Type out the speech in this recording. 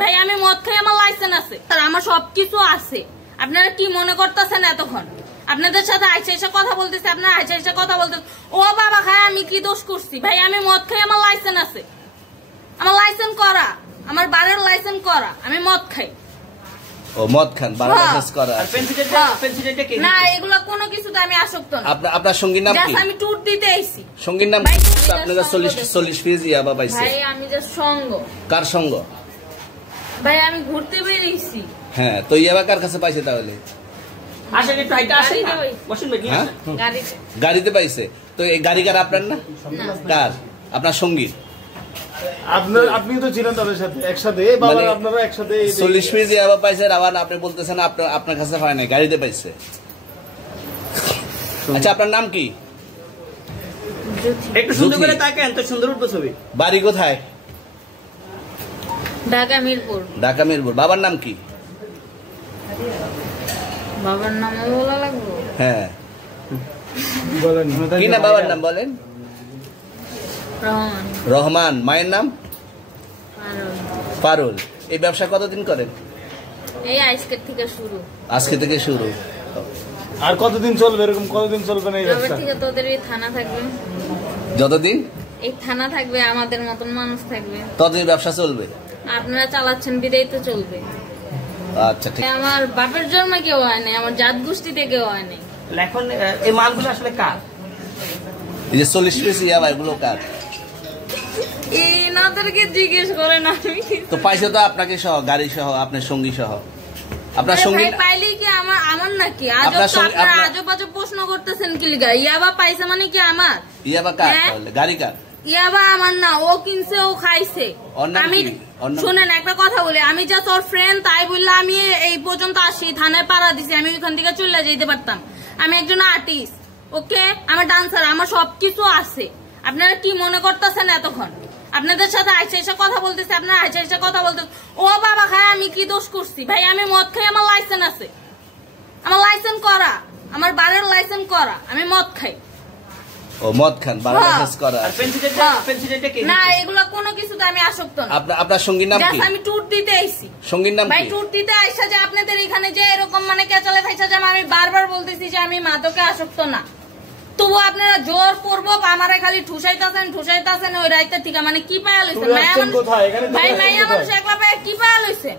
ভাই আমি মদ খাই, আমার লাইসেন্স আছে, আর আমার সবকিছু আছে। আপনারা কি মনে করতেছেন এতক্ষণ? আপনাদের সাথে আইসা এসে কথা বলতেছে, আপনারা আইসা এসে কথা বলতেছে ও বাবা খায় আমি কি দোষ করছি? ভাই আমি মদ খাই, আমার লাইসেন্স আছে, আমার লাইসেন্স করা, আমার বারের লাইসেন্স করা, আমি মদ খাই। ও মদ খান, বারের লাইসেন্স করা। না এগুলা কোনো কিছুতে আমি আসক্ত না। আপনার সঙ্গীর নাম কি? আমি ট্যুর দিতে আইছি। সঙ্গীর নাম কি? আপনারা 40 পিস ইয়াবা পাইছে। ভাই আমি যে সঙ্গ। কার সঙ্গ? ভাই আমি ঘুরতে বেরিয়েছি। হ্যাঁ, তো ইয়াবা কার কাছে পাইছে তাহলে? আসেন একটু হাইটা আসেন না, বসুন ভাই। গাড়িতে পাইছে। তো এই গাড়ি কার, আপনার না? কার? আপনার সঙ্গী? আপনি তো ছিলেন তাদের সাথে একসাথে, আপনারা একসাথে 40 পিস ইয়াবা পাইছে, আবার আপনি বলতেছেন আপনার কাছে হয় নাই, গাড়িতে পাইছে। আচ্ছা আপনার নাম কি? একটু সুন্দর করে তাকান তো, সুন্দর উঠবে ছবি। বাড়ি কোথায়? ঢাকা মিরপুর। ঢাকা মিরপুর। বাবার নাম কি? বাবার নাম বলা লাগবে? হ্যাঁ বলেন কি না, বাবার নাম বলেন। রহমান। রহমান। মায়ের নাম? পারুল। এই ব্যবসা কতদিন করেন? এই আজকে থেকে শুরু। আজকে থেকে শুরু। আর কতদিন চলবে এরকম? কতদিন চলবে না এই যবে ব্যবসা? থেকে তোদের এই থানা থাকবে, যতদিন এই থানা থাকবে, আমাদের মতন মানুষ থাকবে, ততদিন ব্যবসা চলবে। আপনারা চালাচ্ছেন বিদায় তো চলবে। আচ্ছা ঠিক। আমার বাপের জন্মে কেউ হয় নাই, আমার জাত গোষ্ঠীতে কেউ হয় নাই। এখন এই মালগুলো আসলে কার? এই যে 40 পিস ইয়াবা, এগুলো কার? এনাদেরকে জিজ্ঞেস করেন। আমি তো পাইছে তো আপনাকে সহ, গাড়ি সহ, আপনার সঙ্গী সহ। আপনার সঙ্গী পাইলেই কি আমার নাকি? আপনারা আজব আজব প্রশ্ন করতেছেন কি লিগা? ইয়াবা পাইছে মানে কি আমার? ইয়াবা কার তাহলে? গাড়ি কার? ইয়াবা আমার না, ও কিনছে, ও খাইছে। আমি শুনেন একটা কথা বলি, আমি যা তোর ফ্রেন্ড তাই বললে আমি এই পর্যন্ত আসি, থানায় পাড়া দিছি, আমি ওইখান থেকে চলে যেতে পারতাম। আমি একজন আর্টিস্ট, ওকে, আমার ডান্সার, আমার সবকিছু আছে। আপনারা কি মনে করতেছেন এতক্ষণ? আপনাদের সাথে আইসা এসে কথা বলতেছে, আপনারা আইসা এসে কথা বলতেছে ও বাবা খায় আমি কি দোষ করছি? ভাই আমি মদ খাই, আমার লাইসেন্স আছে, আমার লাইসেন্স করা, আমার বারের লাইসেন্স করা, আমি মদ খাই। ও মদ খান, বারের লাইসেন্স করা। না এগুলা কোনো কিছুতে আমি আসক্ত না। আপনার সঙ্গীর নাম কি? আমি ট্যুর দিতে আইছি। সঙ্গীর নাম কি? ভাই ট্যুর দিতে আইসা যে আপনাদের এখানে যে এরকম মানে কেচালে ফাইসা যে আমি বারবার বলতেছি যে আমি মাদকে আসক্ত না, তবু আপনারা জোর করবো আমারে খালি ঠুসাইতাছেন ওই রাইতে থেকে। মানে কি পায়া লইছেন? ভাই মাইয়া মানুষ একলা পায়া কি পায়া লইছেন?